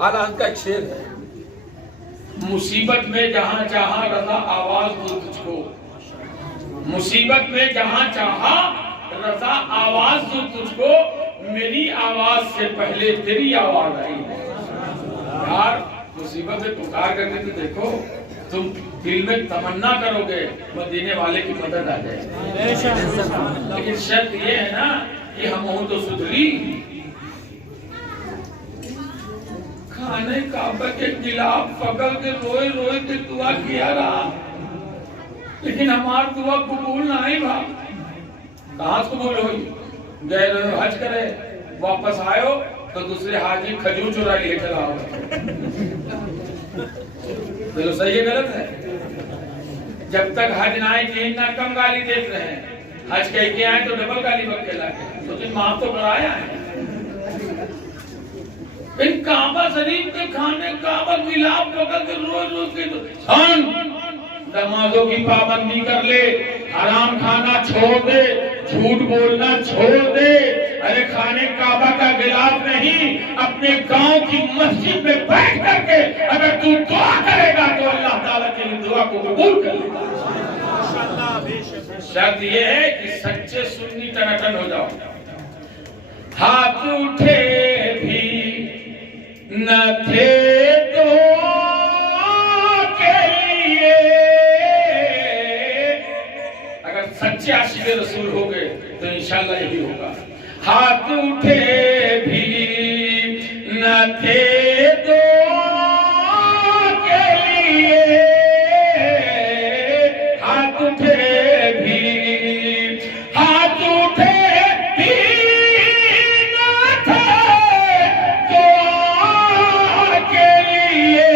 اعلیٰ حضرت کا ایک شعر ہے، مصیبت میں جہاں چاہا رضا آواز دو تجھ کو، مصیبت میں جہاں چاہا رضا آواز دو تجھ کو، میری آواز سے پہلے تیری آواز آئی ہے۔ یار مصیبت میں پکار کر کے تو دیکھو، تم دل میں تمنا کرو گے مدینے والے کی مدد آ جائے، لیکن شرط یہ ہے نا کہ ہم ہوں تو سدھری۔ کھانے کعبہ کے خلاف پکڑ کے روئے روئے کے دعا کیا رہا، لیکن ہمار دعا قبول نہ آئی بھائی۔ کہاں قبول ہوئی؟ گئے حج کرے، واپس آئے ہو تو دوسرے حاجی کھجور چورا لیے چلا ہو۔ تو صحیح ہے غلط ہے؟ جب تک حج نہ آئے تین نہ کم گالی دیتے رہے، حج کہہ کے آئے تو ڈبل گالی بک کے لاتے، تو تم معاف تو کرایا ہے۔ ان کعبہ شریف کے کھانے کعبہ خلاف پکڑ کے روز روز کے نمازوں کی پابندی کر لے، حرام کھانا چھوڑ دے، جھوٹ بولنا چھوڑ دے۔ ارے کھانے کعبہ کا غلاف نہیں، اپنے گاؤں کی مسجد میں بیٹھ کر کے اگر تو دعا کرے گا تو اللہ تعالیٰ کی دعا کو قبول کر لے گا۔ شرط یہ ہے کہ سچے سنی ٹناٹن ہو جاؤ۔ ہاتھ اٹھے بھی نہ تھے تو کے لیے، اگر سچے عاشق رسول ہو گئے تو انشاءاللہ یہی ہوگا۔ ہاتھ اٹھے بھی نہ تھے تو کے لیے، ہاتھ اٹھے بھی، ہاتھ اٹھے بھی نہ تھے تو کے لیے،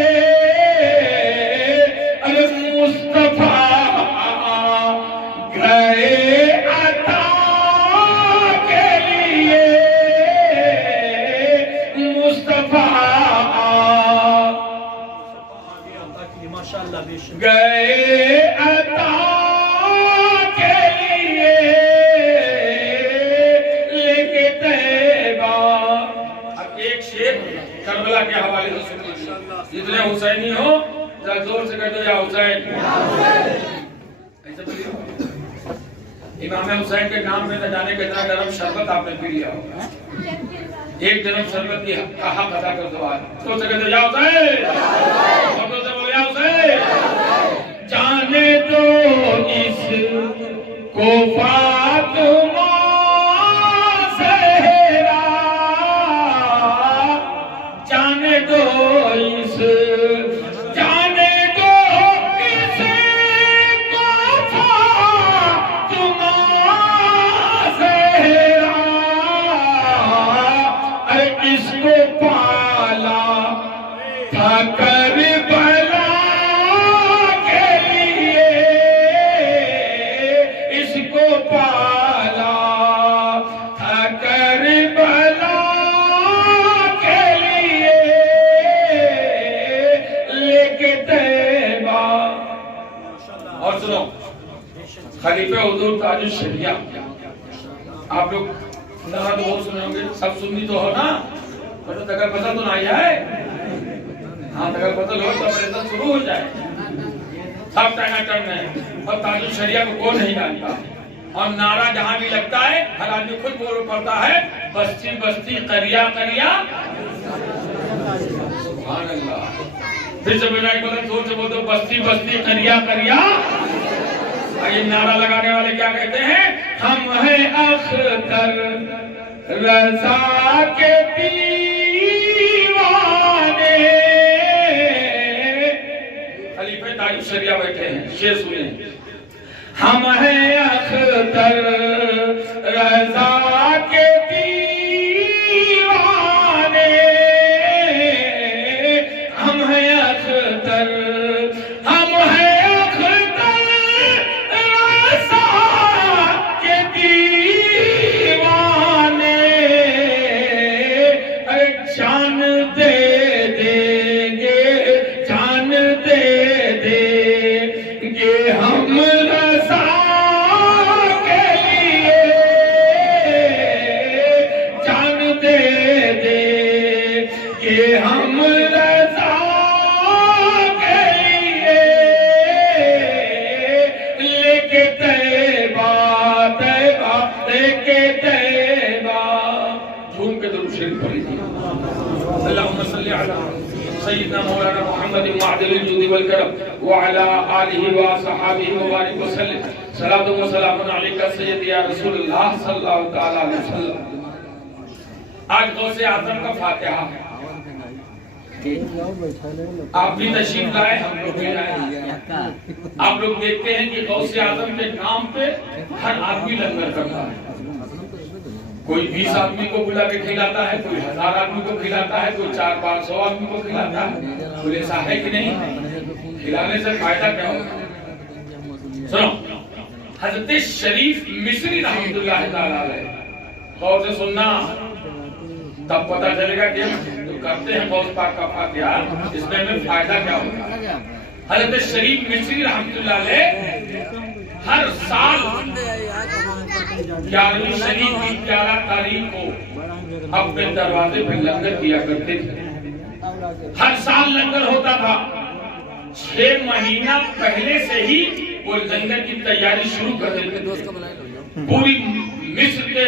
ارے مصطفیٰ گئے عطا کے لیے، مصطفیٰ گئے عطا کے لیے، لے کے طیبہ۔ اب ایک شعر کربلا کے حوالے سے سنیے، جتنے حسینی ہو ذرا زور سے کہہ دو یا حسین۔ ایسا بولیے، امام حسین کے نام میں نہ جانے کے اتنا گرم شربت آپ نے پی لیا ہوگا، ایک جنم شربت کی حق ادا کر دو۔ آج تو سے کہہ دو یا حسین، اور تو سے بولو یا حسین۔ جانے دو اس کو فاطمہ زہرا، جانے دو اس، جانے دو اس کو فاطمہ زہرا، ارے اس کو پالا تھا کربلا کے لیے، اس کو پالا تھا کربلا کے لیے، لے کے طیبہ۔ اور سنو، خلیفہ حضور تاج الشریعہ، آپ لوگ نعت بہت سنے ہوں گے، سب سنی تو ہو نا، مطلب اگر پتہ تو نہ آئی ہے، ہاں اگر پتہ ہو تو اپریزن شروع ہو جائے۔ سب ٹائم ہے، اور تاج الشریعہ کو کون نہیں جانتا، اور نعرہ جہاں بھی لگتا ہے ہر آدمی خود بول پڑتا ہے، بستی بستی قریہ قریہ، سبحان اللہ۔ پھر سے بجائے بلند زور سے بول دو، بستی بستی قریہ قریہ۔ یہ نعرہ لگانے والے کیا کہتے ہیں؟ ہم ہیں اختر رضا کے دیوانے۔ خلیفہ تاج الشریعہ بیٹھے ہیں، شعر سنیں۔ ہم ہیں اختر رضا کے دیوانے، ہم ہیں اختر، ہم ہیں اختر رضا کے دیوانے، ارے جان دے دیں گے، جان دے دیں گے ہم رضا کے لیے، اللهم صل على سيدنا مولانا محمد معدل الجود والكرم وعلى آله وصحابه وبارك وسلم صلاة وسلام عليك سيدي يا رسول اللہ صلی اللہ تعالی علیہ وسلم۔ آج غوث اعظم کا فاتحہ ہے، آپ بھی تشریف لائے، ہم لوگ بھی لائے۔ آپ لوگ دیکھتے ہیں کہ غوث اعظم کے نام پہ ہر آدمی لنگر کرتا ہے، کوئی 20 آدمی کو بلا کے کھلاتا ہے، کوئی 1000 آدمی کو کھلاتا ہے، کوئی 400-500 آدمی کو کھلاتا ہے۔ کوئی ایسا ہے کہ نہیں؟ کھلانے سے فائدہ کیا ہوگا؟ سنو، حضرت شریف مصری رحمت اللہ تعالی علیہ، غور سے سننا تب پتہ چلے گا کہ جو کرتے ہیں غوث پاک کا فاتحہ، اس میں ہمیں فائدہ کیا ہوگا۔ حضرت شریف مصری رحمت اللہ علیہ ہر سال 11ویں شریف کی 11 تاریخ کو اپنے دروازے پہ لنگر کیا کرتے تھے۔ ہر سال لنگر ہوتا تھا، 6 مہینہ پہلے سے ہی وہ لنگر کی تیاری شروع کر دیتے تھے۔ پوری مصر کے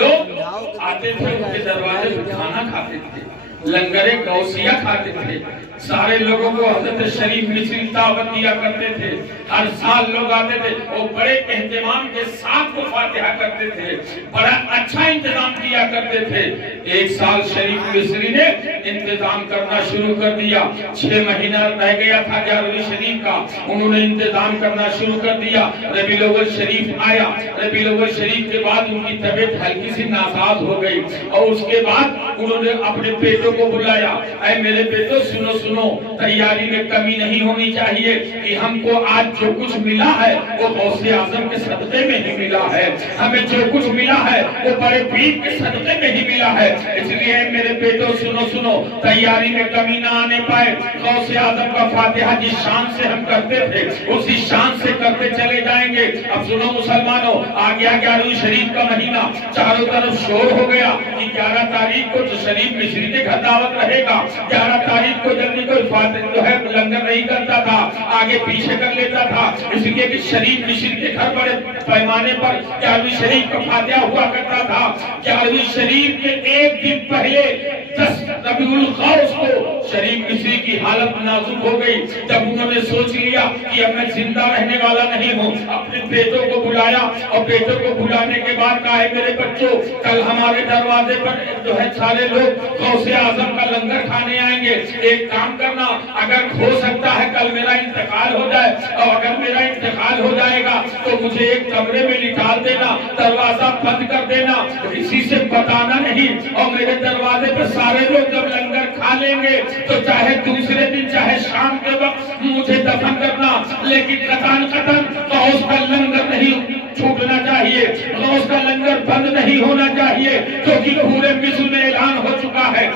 لوگ آتے تھے، ان کے دروازے پہ کھانا کھاتے تھے، لنگر غوثیہ کھاتے تھے، سارے لوگوں کو حضرت شریف مصری دعوت دیا کرتے تھے۔ ہر سال لوگ آتے تھے، وہ بڑے اہتمام کے ساتھ وہ فاتحہ کرتے تھے، بڑا اچھا انتظام کیا کرتے تھے۔ ایک سال شریف مصری نے انتظام کرنا شروع کر دیا، 6 مہینہ رہ گیا تھا 11ویں شریف کا، انہوں نے انتظام کرنا شروع کر دیا۔ ربیع الاول شریف آیا، ربیع الاول شریف کے بعد ان کی طبیعت ہلکی سی ناساز ہو گئی، اور اس کے بعد انہوں نے اپنے بیٹوں کو بلایا، اے میرے بیٹو سنو سنو، تیاری میں کمی نہیں ہونی چاہیے کہ ہم کو آج جو کچھ ملا ہے وہ غوث اعظم کے صدقے میں ہی ملا ہے، ہمیں جو کچھ ملا ہے وہ بڑے پیر کے صدقے میں ہی ملا ہے، اس لیے میرے بیٹو سنو سنو، تیاری میں کمی نہ آنے پائے۔ غوث اعظم کا فاتحہ جس شان سے ہم کرتے تھے اسی شان سے کرتے چلے جائیں گے۔ اب سنو مسلمانوں، آ گیا 11ویں شریف کا مہینہ، چاروں طرف شور ہو گیا کہ 11 تاریخ کو جو شریف مصری کے گھر دعوت رہے گا۔ 11 تاریخ کو جلدی کوئی فاتح جو ہے لنگر نہیں کرتا تھا، آگے پیچھے کر لیتا تھا، اس لیے کہ شریف مصری کے گھر بڑے پیمانے پر 11ویں شریف کا فاتحہ ہوا کرتا تھا۔ 11ویں شریف کے ایک دن پہلے 10 ربیع الاول کو شریف مصری کی حالت نازک ہو گئی۔ جب انہوں نے سوچ لیا کہ اب میں زندہ رہنے والا نہیں ہوں، اپنے بیٹوں کو بلایا، اور بیٹوں کو بلانے کے بعد کہا ہے میرے بچوں، کل ہمارے دروازے پر جو ہے سارے لوگ غوث اعظم کا لنگر کھانے آئیں گے، ایک کام کرنا، اگر ہو سکتا ہے کل میرا انتقال ہو جائے، اور اگر میرا انتقال ہو جائے گا تو مجھے ایک کمرے میں نکال دینا، دروازہ بند کر دینا، کسی سے بتانا نہیں، اور میرے دروازے پر سارے لوگ جب لنگر کھا لیں گے تو چاہے دوسرے دن چاہے شام کے وقت مجھے دفن کرنا، لیکن قطعاً غوث کا لنگر نہیں چھوٹنا چاہیے، غوث کا لنگر بند نہیں ہونا چاہیے، کیونکہ پورے مصر میں اعلان ہو چکا ہے،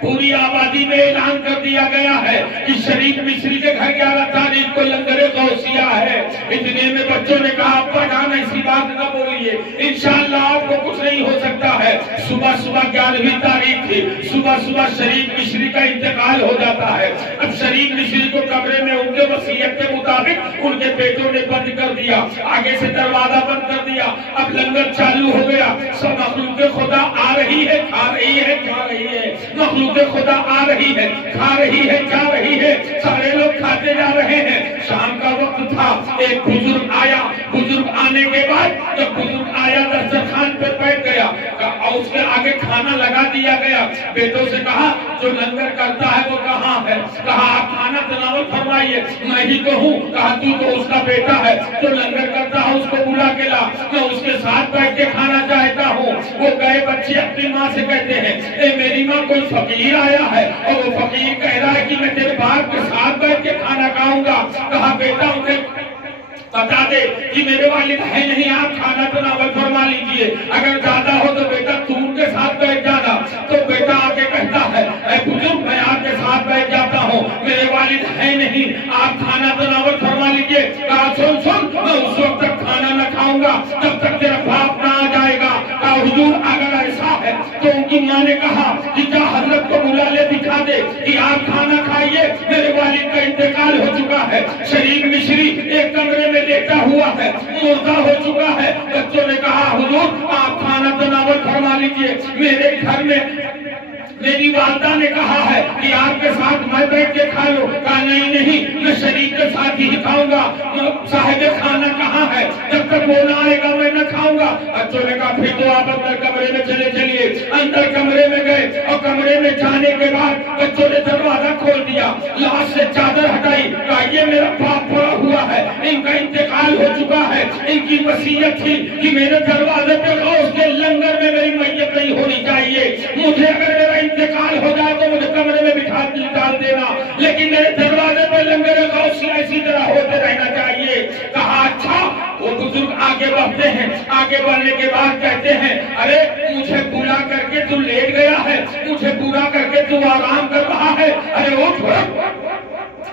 پوری آبادی میں اعلان کر دیا گیا ہے کہ شریف مصری کے گھر 11 تاریخ کو لنگر غوثیہ ہے۔ اتنے میں بچوں نے کہا ابا جان ایسی بات نہ بولیے، انشاءاللہ آپ کو کچھ نہیں ہو سکتا ہے۔ صبح 11ویں تاریخ تھی، صبح شریف مصری کا انتقال ہو جاتا ہے۔ اب شریف مصری کو کمرے میں ان کے وصیت کے مطابق ان کے بیٹوں نے بند کر دیا، آگے سے دروازہ بند کر دیا، اب لنگر چالو ہو گیا، سب مخلوق خدا آ رہی ہے، کھا رہی ہے، کھا رہی ہے، مخلوق خدا آ رہی ہے، کھا رہی ہے، جا رہی ہے، سارے لوگ کھاتے جا رہے ہیں۔ شام کا وقت تھا، ایک بزرگ آیا، بزرگ آنے کے بعد جب بزرگ آیا دسترخوان پر بیٹھ گیا اور اس کے آگے کھانا لگا دیا گیا، بیٹوں سے کہا جو لنگر کرتا ہے وہ کہاں ہے؟ کہا آپ کھانا تناول فرمائیے، میں ہی تو ہوں۔ کہا تو اس کا بیٹا ہے جو لنگر کرتا ہے، اس کو بلا کے لا، میں اس کے ساتھ بیٹھ کے کھانا چاہتا ہوں۔ وہ گئے بچے اپنی ماں سے کہتے ہیں اے میری ماں کوئی فقیر آیا ہے، اور وہ فقیر کہہ رہا ہے کہ میں تیرے باپ کے ساتھ بیٹھ کے کھانا کھاؤں گا۔ کہا بیٹا انہیں بتا دے کہ میرے والد ہے نہیں، آپ کھانا تناول فرما لیجئے، اگر زیادہ ہو تو بیٹا تو ان کے ساتھ بیٹھ جانا۔ تو بیٹا آگے کہتا ہے اے بزرگ میں آپ کے ساتھ بیٹھ جاتا ہوں، میرے والد ہے نہیں، آپ کھانا تناول فرما لیجئے۔ کہا سن میں اس وقت تک کھانا نہ کھاؤں گا جب تک تیرا باپ نہ آ جائے گا۔ کہا حضور اگر ایسا ہے تو ان کی ماں نے کہا کہ جا حضرت کو بلا لے، دکھا دے کہ آپ کھانا کھائیے، میرے والد کا انتقال ہو چکا ہے۔ شریف مصری ایک کمرے میں لیٹا ہوا ہے، مردہ ہو چکا ہے۔ بچوں نے کہا حضور آپ کھانا تناول فرما لیجئے، میرے گھر میں میری والدہ نے کہا ہے کہ آپ کے ساتھ میں بیٹھ کے کھا لو. کہا نہیں میں شریف کے ساتھ ہی کھاؤں گا. صاحب کھانا کہاں ہے؟ جب تک وہ نہ آئے گا میں نہ کھاؤں گا. بچوں نے کہا پھر تو آپ اندر کمرے میں چلیے. اندر کمرے میں گئے اور کمرے میں جانے کے بعد بچوں نے دروازہ کھول دیا. لاش سے چادر ہٹائی. کہا یہ میرا باپ پڑا ہوا ہے, ان کا انتقال ہو چکا ہے. ان کی وصیت تھی کہ میرے دروازے پہ غوث کے لنگر میں میری میت نہیں ہونی چاہیے. مجھے اگر میرا انتقال ہو جائے تو مجھے کمرے میں بٹھا ڈال دینا, لیکن میرے دروازے پہ لنگر غوث ایسی طرح ہوتے رہنا چاہیے. کہا اچھا. وہ بزرگ آگے بڑھتے ہیں. آگے بڑھنے کے بعد کہتے ہیں ارے مجھے بلا کر کے تو لیٹ گیا ہے, مجھے بلا کر کے تو آرام کر رہا ہے. ارے اٹھ.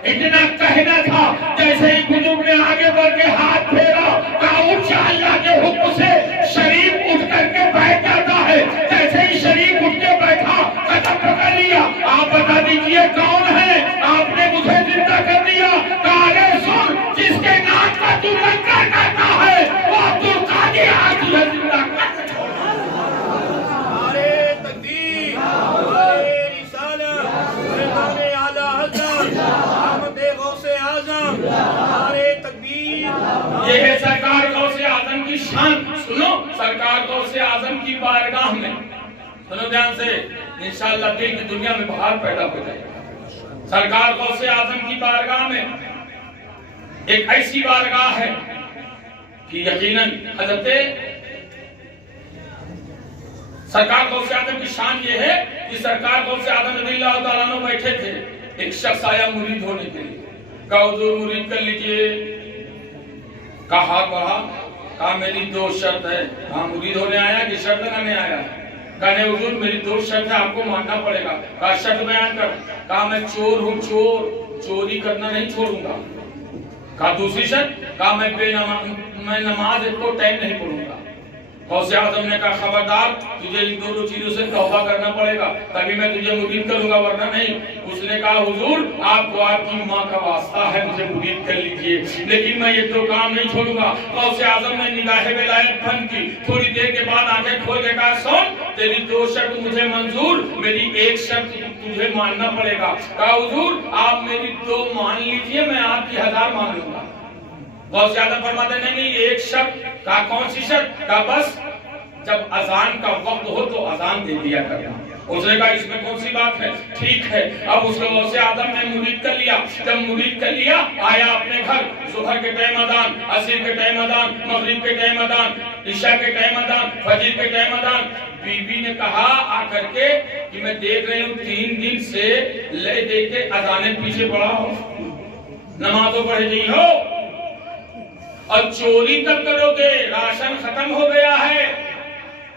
اتنا کہنا تھا جیسے ہی بزرگ نے آگے بڑھ کے ہاتھ پھیرا. کہا اٹھ جا, اللہ کے حکم سے شریف اٹھ کر کے بیٹھ جاتا ہے. جیسے ہی شریف اٹھ کے بیٹھا قدم پکڑ لیا. آپ بتا دیجئے کون ہے؟ آپ نے مجھے زندہ کر دیا. کہا اے سن, جس کے نام کا تو لنگر کرتا ہے وہ عبد القادر آج تجھے زندہ کر. یہ ہے سرکار غوث اعظم کی شان. سنو, سرکار غوث اعظم کی بارگاہ میں سنو دھیان سے, انشاءاللہ دل کی دنیا میں بہار پیدا ہو جائے. سرکار غوث اعظم کی بارگاہ میں ایک ایسی بارگاہ ہے کہ یقیناً حضرت سرکار غوث اعظم کی شان یہ ہے کہ سرکار غوث اعظم رضی اللہ تعالیٰ عنہ بیٹھے تھے. ایک شخص آیا مرید ہونے کے لیے. کہا حضور مرید کر لیجئے. کہا ہاتھ بڑھا. کہا میری دو شرط ہے. کہا مرید ہونے آیا کہ شرط لگانے آیا؟ کہا حضور میری دو شرط ہے, آپ کو ماننا پڑے گا. کہا شرط بیان کر. کہا میں چور ہوں, چوری کرنا نہیں چھوڑوں گا. کہا دوسری شرط؟ کہا میں نماز کو ٹائم نہیں پڑھوں گا. غوث اعظم نے کہا خبردار, تجھے ان دونوں چیزوں سے توبہ کرنا پڑے گا تبھی میں تجھے مرید کروں گا, ورنہ نہیں. اس نے کہا حضور آپ کو آپ کی ماں کا واسطہ ہے, مجھے مرید کر لیجئے, لیکن میں یہ تو کام نہیں چھوڑوں گا. غوث اعظم نے نگاہ ولایت بند کی. تھوڑی دیر کے بعد آنکھیں کھول کے کہا سن, تیری دو شرط مجھے منظور, میری ایک شرط تجھے ماننا پڑے گا. کہا حضور آپ میری دو مان لیجئے, میں آپ کی 1000 مان لوں گا. غوث اعظم فرماتے نہیں ایک شرط. کہا کون سی شرط؟ کہا بس جب اذان کا وقت ہو تو اذان دے دیا کرنا. اس نے کہا اس میں کون سی بات ہے, ٹھیک ہے. اب اس کو غوث اعظم نے مرید کر لیا. جب مرید کر لیا آیا اپنے گھر. صبح کے ٹائم اذان, عصر کے ٹائم اذان, مغرب کے ٹائم اذان, عشاء کے ٹائم اذان, فجر کے ٹائم اذان. بی بی نے کہا آ کر کے کہ میں دیکھ رہی ہوں 3 دن سے لے دے کے اذانیں پیچھے پڑا ہو, نمازوں پڑھ رہی ہو اور چوری کب کرو گے, راشن ختم ہو گیا ہے.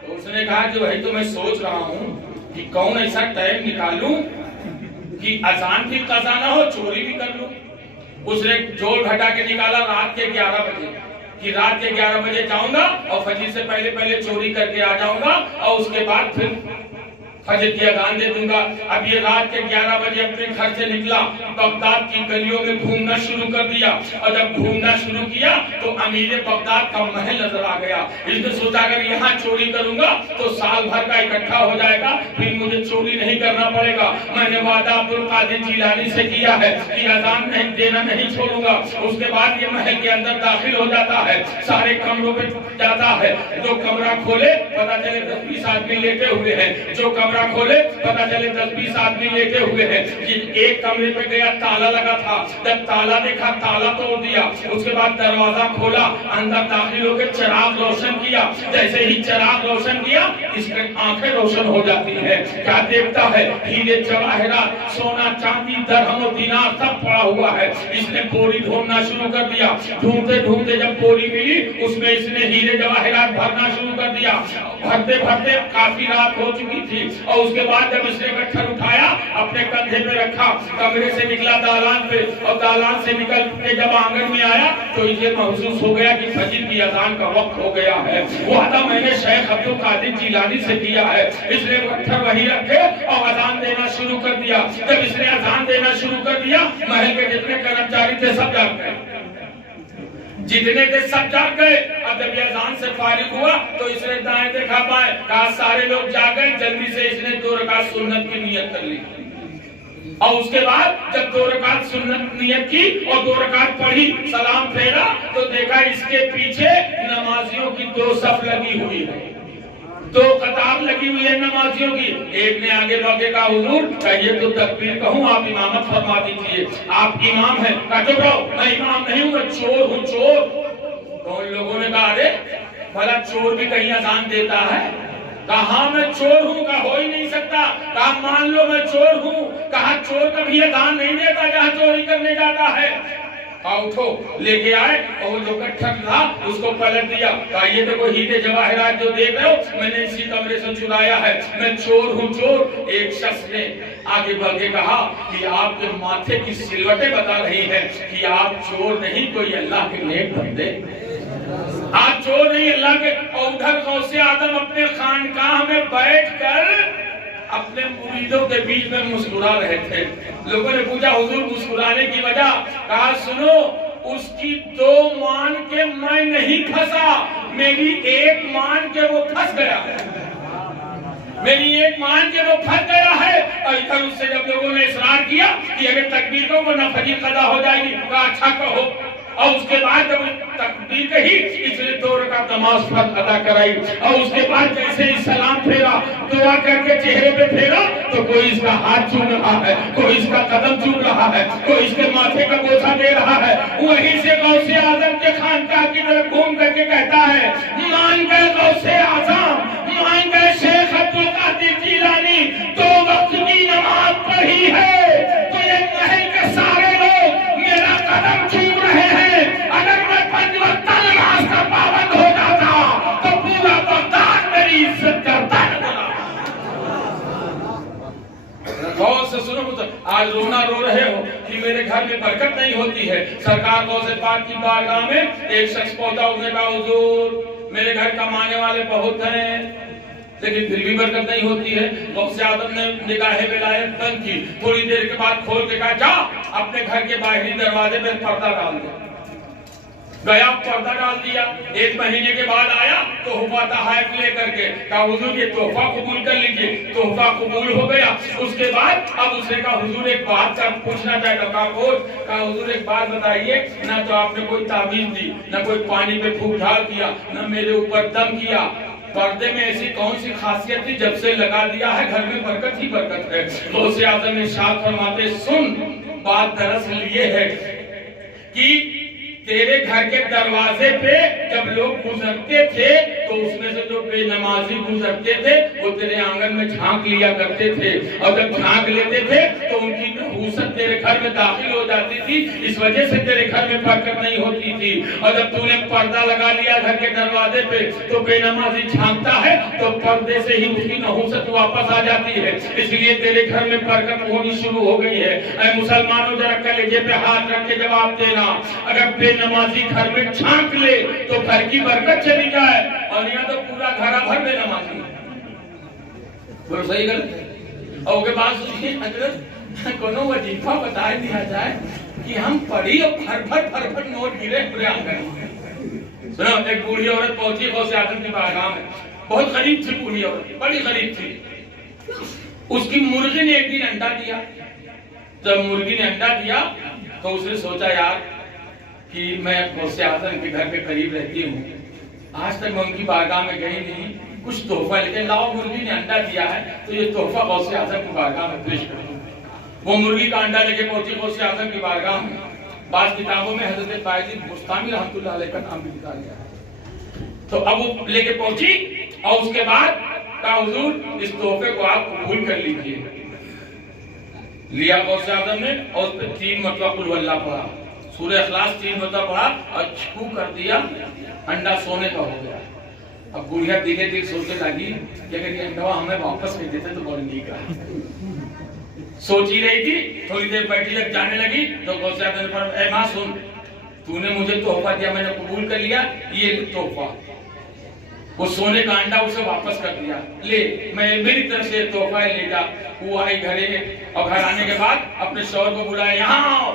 تو اس نے کہا کہ وہی تو میں سوچ رہا ہوں کہ کون ایسا ٹائم نکالوں کہ اذان بھی قضا نہ ہو, چوری بھی کر لوں. اس نے جوڑ گھٹا کے نکالا رات کے 11 بجے کہ رات کے 11 بجے جاؤں گا اور فجر سے پہلے چوری کر کے آ جاؤں گا اور اس کے بعد پھر فجر کی اذان دے دوں گا. اب یہ رات کے 11 بجے اپنے گھر سے نکلا, بغداد کی گلیوں میں گھومنا شروع کر دیا. اور جب گھومنا شروع کیا تو امیر بغداد کا محل نظر آ گیا. اس نے سوچا اگر یہاں چوری کروں گا تو سال بھر کا اکٹھا ہو جائے گا, پھر مجھے چوری نہیں کرنا پڑے گا. میں نے وعدہ عبد القادر جیلانی سے کیا ہے کہ اذان نہیں دینا نہیں چھوڑوں گا. اس کے بعد یہ محل کے اندر داخل ہو جاتا ہے, سارے کمروں پہ جاتا ہے. جو کمرہ کھولے پتا چلے 10-20 آدمی لیٹے ہوئے ہیں. جو کمرہ کھولے پتا چلے 10-20 آدمی لیٹے ہوئے ہیں. ایک کمرے پہ گیا, تالا لگا تھا. جب تالا دیکھا تالا توڑ دیا. اس کے بعد دروازہ کھولا, اندر داخل ہو کے چراغ روشن کیا. جیسے ہی چراغ روشن کیا اس کی آنکھیں روشن ہو جاتی ہیں. کیا دیکھتا ہے؟ ہیرے جواہرات, سونا چاندی, درہم و دینار سب پڑا ہوا ہے. اس نے بوری ڈھونڈنا شروع کر دیا. ڈھونڈتے ڈھونڈتے جب بوری ملی اس میں اس نے ہیرے جواہرات بھرنا شروع کر دیا. بھرتے بھرتے کافی رات ہو چکی تھی. اور اس کے بعد جب اس نے گٹھر اٹھایا اپنے کندھے پہ رکھا, کمرے سے نکلا دالان پہ, اور دالان سے نکل کے جب آنگن میں آیا تو اسے محسوس ہو گیا کہ فجر کی اذان کا وقت ہو گیا ہے. وعدہ میں نے شیخ عبد القادر جیلانی سے کیا ہے. اس نے گٹھر وہیں رکھے اور اذان دینا شروع کر دیا. جب اس نے اذان دینا شروع کر دیا محل کے جتنے کرمچاری تھے سب جاگ گئے. جتنے تھے سب جاگ گئے. اب جب یہ اذان سے فارغ ہوا تو اس نے دائیں دیکھا بائیں, کہا سارے لوگ جاگ گئے, جلدی سے اس نے 2 رکعت سنت کی نیت کر لی. اور اس کے بعد جب 2 رکعت سنت نیت کی اور 2 رکعت پڑھی, سلام پھیرا تو دیکھا اس کے پیچھے نمازیوں کی 2 صف لگی ہوئی ہے, 2 قطار لگی ہوئی ہے نمازیوں کی. ایک نے آگے بڑھ کے کہا حضور یہ تو تکبیر کہوں, آپ امامت فرما دیجیے, آپ امام ہیں. کہا چپ رہو, میں امام نہیں ہوں, میں چور ہوں, چور. تو ان لوگوں نے کہا ارے بھلا چور بھی کہیں اذان دیتا ہے؟ کہا ہاں میں چور ہوں. کہا ہو ہی نہیں سکتا. کہا مان لو میں چور ہوں. کہا چور کبھی اذان نہیں دیتا جہاں چوری کرنے جاتا ہے. کہا اٹھو, لے کے آئے اور وہ جو کٹھک تھا اس کو پلٹ دیا. کہا یہ دیکھو ہیرے جواہرات جو دیکھ رہے ہو میں نے اسی کمرے سے چرایا ہے, میں چور ہوں, چور. ایک شخص نے آگے بڑھ کے کہا کہ آپ کے ماتھے کی سلوٹیں بتا رہی ہیں کہ آپ چور نہیں, کوئی اللہ کے نیک بندے. آپ چور نہیں, اللہ کے. اور ادھر غوث اعظم اپنے خانقاہ میں بیٹھ کر اپنے مریدوں کے بیچ میں مسکرا رہے تھے. لوگوں نے پوچھا حضور مسکرانے کی وجہ؟ کہا سنو, اس کی 2 مان کے میں نہیں پھنسا, میری 1 مان کے وہ پھنس گیا ہے, میری 1 مان کے وہ پھنس گیا ہے. اور ادھر اس سے جب لوگوں نے اصرار کیا کہ اگر تکبیر کو ورنہ فجر قضا ہو جائے گی, کہا اچھا کہو. اور اس کے بعد جب تکبیر کہی اس نے 2 رکعت نماز فرض ادا کرائی. اور اس کے بعد جیسے ہی سلام پھیرا, دعا کر کے چہرے پہ پھیرا تو کوئی اس کا ہاتھ چوم رہا ہے, کوئی اس کا قدم چوم رہا ہے, کوئی اس کے ماتھے کا بوسہ دے رہا ہے. وہیں سے غوث اعظم کے خانقاہ کی طرف گھوم کر کے کہتا ہے مان گئے غوث اعظم, مان گئے شیخ عبد القادر جیلانی, 2 وقت کی نماز پڑھی ہے تو یہ محل کے سارے لوگ میرا قدم چوم رہے ہیں. اگر میں 5 وقت نماز کا پابند ہو جاتا تو پورا بغداد میری عزت کرتا ہے. غور سے سنو, آج رونا رو رہے ہو کہ میرے گھر میں برکت نہیں ہوتی ہے. سرکار غوث پاک کی بارگاہ میں ایک شخص پہنچا, اس نے کہا حضور میرے گھر کمانے والے بہت ہیں لیکن پھر بھی برکت نہیں ہوتی ہے. غوث اعظم نے نگاہ ولایت بند کی, تھوڑی دیر کے بعد کھول کے کہا جا اپنے گھر کے باہری دروازے پہ پردہ ڈال دے. گیا, پردہ ڈال دیا. 1 مہینے کے بعد آیا تو تحفہ تحائف لے کر کے کہا حضور یہ تحفہ قبول کر لیجئے. تحفہ قبول ہو گیا. اس کے بعد اب اس نے کہا حضور ایک بات کا پوچھنا چاہتا. کہا حضور ایک بات بتائیے, نہ تو آپ نے کوئی تعویذ دی, نہ کوئی پانی پہ پھونک ڈھال کیا, نہ میرے اوپر دم کیا. پردے میں ایسی کون سی خاصیت تھی جب سے لگا دیا ہے گھر میں برکت ہی برکت ہے. غوث اعظم نے ارشاد فرماتے سن, بات دراصل یہ ہے کہ تیرے گھر کے دروازے پہ جب لوگ گزرتے تھے تو اس میں سے جو بے نمازی گزرتے تھے وہ تیرے آنگن میں جھانک لیا کرتے تھے, اور جب جھانک لیتے تھے تو ان کی نحوست تیرے گھر میں داخل ہو جاتی تھی, اس وجہ سے تیرے گھر میں برکت نہیں ہوتی تھی. اور جب تو نے پردہ لگا لیا گھر کے دروازے پہ تو بے نمازی جھانکتا ہے تو پردے سے ہی اس کی نحوست واپس آ جاتی ہے, اس لیے تیرے گھر میں برکت ہونی شروع ہو گئی ہے. اے مسلمانوں ذرا کلیجے پہ ہاتھ رکھ کے جواب دینا, اگر بے نمازی گھر میں جھانک لے تو گھر کی برکت چلی جائے, اور یہاں تو پورا گھر بھر بے نمازی. بولو صحیح غلط؟ اور کے بعد سنیے حضرت کو وظیفہ بتا دیا جائے کہ ہم پڑھی اور بھر بھر نوٹ گرے پورے آنگن میں. سنو, ایک بوڑھی عورت پہنچی غوث اعظم کی بارگاہ میں, بہت غریب تھی بوڑھی عورت, بڑی غریب تھی. اس کی مرغی نے ایک دن انڈا دیا. جب مرغی نے انڈا دیا تو اس نے سوچا یار کہ میں غوث اعظم کے گھر کے قریب رہتی ہوں, آج تک میں ان کی بارگاہ میں گئی نہیں, کچھ تحفہ لے کے لاؤ, مرغی نے انڈا دیا ہے تو یہ تحفہ غوث اعظم کی بارگاہ میں پیش کروں. وہ مرغی کا انڈا لے کے پہنچی غوث اعظم کی بارگاہ میں. بعض کتابوں میں حضرت بایزید بستامی رحمۃ اللہ علیہ کا نام بھی لکھا گیا ہے. تو اب وہ لے کے پہنچی اور اس کے بعد کہا حضور اس تحفے کو آپ قبول کر لیجئے. لیا غوث اعظم نے اور اس پہ 3 مرتبہ قل واللہ پڑھا, سورہ اخلاص 3 مرتبہ پڑھا اور چھو کر دیا, انڈا سونے کا ہو گیا. اب بڑھیا دھیرے دھیرے سوچنے لگی کہ اگر یہ انڈا ہمیں واپس کر دیتے تو بڑھ نہیں کا. سوچ ہی رہی تھی, تھوڑی دیر بیٹھی لگ جانے لگی تو غوث اعظم نے فرمایا اے ماں سن, تو نے مجھے تحفہ دیا, میں نے قبول کر لیا, یہ تحفہ. وہ سونے کا انڈا اسے واپس کر دیا, لے میں میری طرف سے تحفہ لے جا. وہ آئی گھر, اور گھر آنے کے بعد اپنے شوہر کو بلایا, یہاں آؤ.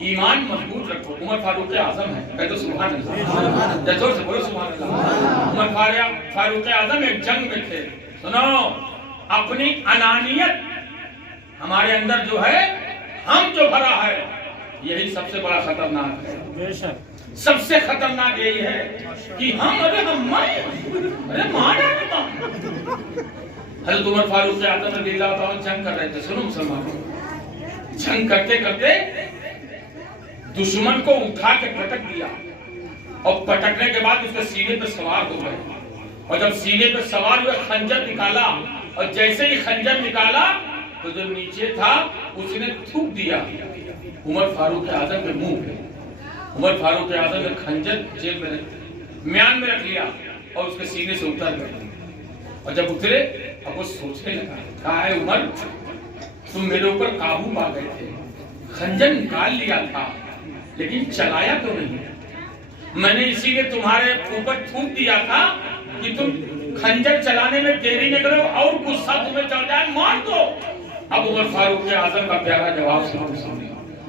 ایمان مضبوط رکھو. عمر فاروق اعظم ہے. کہہ دو سبحان اللہ. زور سے بولو سبحان اللہ. عمر فاروق اعظم ایک جنگ میں تھے. سنو, اپنی انانیت ہمارے اندر جو ہے, ہم جو بھرا ہے, یہی سب سے بڑا خطرناک ہے. سب سے خطرناک یہی ہے کہ ہم حضرت عمر فاروق اعظم رضی اللہ تعالیٰ جنگ کر رہے تھے. سنو مسلمانوں, جنگ کرتے کرتے دشمن کو اٹھا کے پٹک دیا, اور پٹکنے کے بعد اس کے سینے پہ سوار ہو گئے, اور جب سینے پہ سوار ہوئے خنجر نکالا, اور جیسے ہی خنجر نکالا تو جو نیچے تھا اس نے تھوک دیا عمر فاروق اعظم کے منہ پہ. عمر فاروق اعظم نے خنجر جیب میں میان میں رکھ لیا اور اس کے سینے سے اتر گئے. اور جب اترے اب وہ سوچنے لگا, کہا ہے عمر, تم میرے اوپر قابو پا گئے تھے, خنجر نکال لیا تھا لیکن چلایا تو نہیں. میں نے اسی لیے تمہارے اوپر تھوک دیا تھا کہ تم خنجر چلانے میں دیری نہ کرو اور غصہ تمہیں چڑھ جائے, مار دو. اب عمر فاروق اعظم کا پیارا جواب سنو.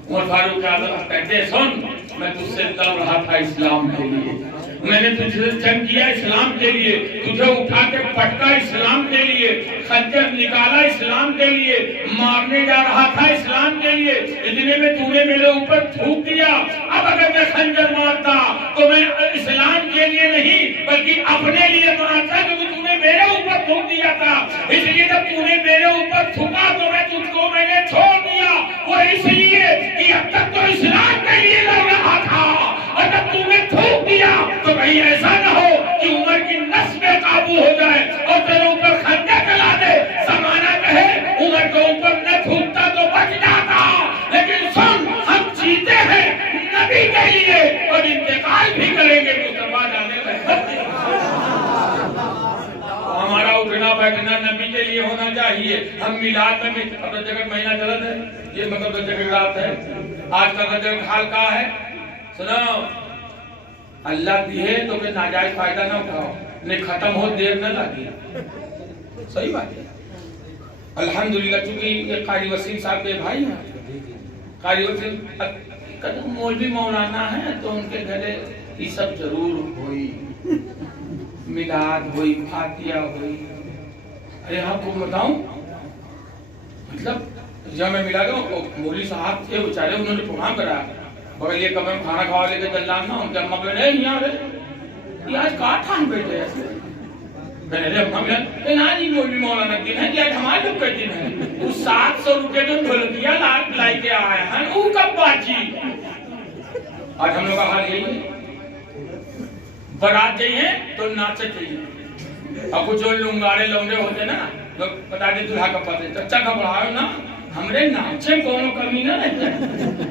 عمر فاروق اعظم کہتے ہیں, سن, میں تجھ سے لڑ رہا تھا اسلام کے لیے, میں نے تجھ سے جنگ کیا اسلام کے لیے, تجھے اٹھا کے پٹکا اسلام کے لیے, خنجر نکالا اسلام کے لیے, مارنے جا رہا تھا اسلام کے لیے, اتنے میں تو نے میرے اوپر تھوک دیا. اب اگر میں خنجر مارتا تو میں اسلام کے لیے نہیں بلکہ اپنے لیے مارتا, کیونکہ تو نے میرے اوپر تھوک دیا تھا. اس لیے جب تو نے میرے اوپر تھوکا تو میں تجھ کو میں نے چھوڑ دیا, وہ اس لیے کہ اب تک تو اسلام کے لیے لڑ رہا تھا, اور جب تو نے تھوک دیا تو کہیں ایسا نہ ہو کہ عمر کی نفس بے قابو ہو جائے اور تیرے اوپر خنجر چلا دے. زمانہ کہے عمر کے اوپر نہ تھوکتا تو بچ جاتا, لیکن سن, ہم جیتے ہیں نبی کے لیے اور انتقال بھی کریں گے مصطفیٰ جانے میں. ہمارا اٹھنا بیٹھنا نبی کے لیے ہونا چاہیے. ہم میلاد میں بھی, اب رجب مہینہ چلا ہے, یہ مطلب رجب رات ہے, آج کا رجب حال کا ہے. سنو, اللہ دی ہے تو کہ ناجائز فائدہ نہ اٹھاؤ, نہیں ختم ہو دیر نہ لگی. صحیح بات ہے. الحمدللہ چونکہ یہ قاری وسیم صاحب کے بھائی ہیں, قاری وسیم مولوی مولانا ہیں, تو ان کے گھرے یہ سب ضرور ہوئی, میلاد ہوئی, فاتحہ ہوئی. ارے آپ کو بتاؤں, مطلب جب میں ملا گیا مولوی صاحب تھے بیچارے, انہوں نے پروگرام کرایا بغل یہ کمرے میں کھانا کھوا لے کے چل جانا. ان کے اماں پہ نہیں یہاں رہے, یہ آج کہاں ٹھان بیٹھے ایسے. میں نے اماں پہ نا جی مولوی مولانا دن ہے, آج ہمارے لوگ کا دن ہے. وہ 700 روپے جو ڈھولکیا لائی کے آئے ہیں وہ کب باجی. آج ہم لوگ کا حال یہی ہے, برات جائیے تو ناچت جائیے. اب جو لنگارے لونڈے ہوتے نا, لوگ بتا دے دلہا کا پاتے چچا کا بڑھاؤ نا, ہمارے ناچے کونوں کمی نہ رہتے ہیں.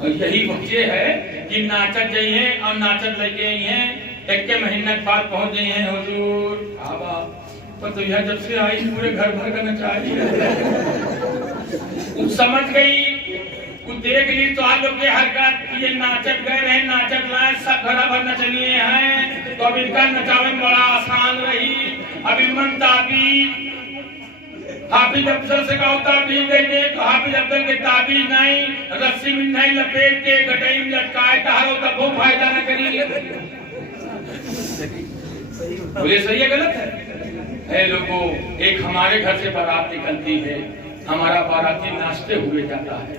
اور یہی وجہ ہے کہ ناچت گئی ہیں اور ناچت لگ گئی ہیں. ایک کے مہینہ بعد پہنچ گئی ہیں حضور آبا, پر تو یہ جب سے آئی پورے گھر بھر کا نچائی. سمجھ گئی, کچھ دیکھ لی تو آپ لوگ کے حرکت, یہ ناچت گئے رہے, ناچت لائے, سب گھرا بھر نچلیے ہیں, تو اب ان کا نچاوے بڑا آسان رہی. اب امن تعبیر حافظ افضل سے کہو تعبیر دے دے, تو حافظ افضل کے تعبیر نہیں, رسی میں نہیں لپیٹ کے گٹائی میں لٹکائے تہارو تب وہ فائدہ نہ کری. بولے صحیح ہے غلط ہے؟ اے لوگوں, ایک ہمارے گھر سے بارات نکلتی ہے, ہمارا باراتی ناچتے ہوئے جاتا ہے.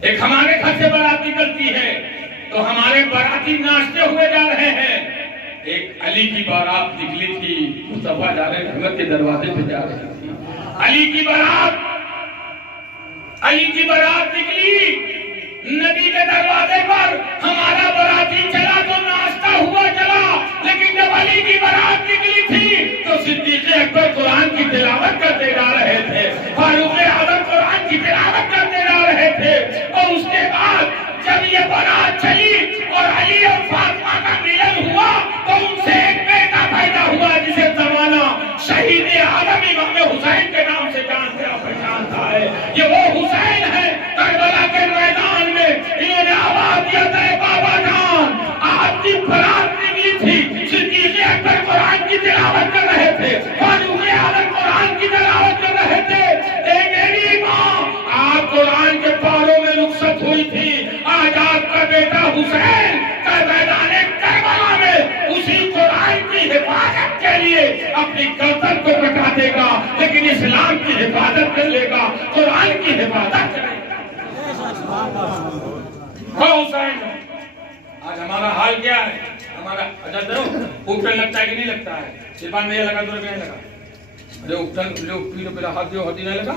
ایک ہمارے گھر سے بارات نکلتی ہے تو ہمارے باراتی ناچتے ہوئے جا رہے ہیں. ایک علی کی بارات نکلی تھی, مصطفیٰ جانے رحمت کے دروازے پہ جا رہی تھی. علی کی بارات نکلی نبی کے دروازے پر, ہمارا باراتی چلا تو ناچتا ہوا چلا, لیکن جب علی کی بارات نکلی تھی تو صدیق اکبر قرآن کی تلاوت کرتے جا رہے تھے, فاروق اعظم قرآن کی تلاوت کرتے جا رہے تھے. اور اس کے بعد جب یہ بارات چلی اور علی اور فاطمہ کا ملن ہوا تو ان سے ایک بیٹا پیدا ہوا جسے زمانہ شہید اعظم امام حسین کے نام سے جانتے اور پہچانتا ہے. یہ وہ حسین ہے کربلا کے میدان میں, انہوں نے آواز دیا تھا بابا جان اپنی گردن کو کٹا دے گا لیکن اسلام کی حفاظت کر لے گا، قرآن کی حفاظت کرے گا۔ حسین آج ہمارا حال کیا ہے؟ ہمارا اوپر لگتا ہے کہ نہیں لگتا ہے؟ عرفان بھیا لگا تو نہیں لگا؟ ارے اوپر پہلا ہاتھ دیو ہاتھی نہیں لگا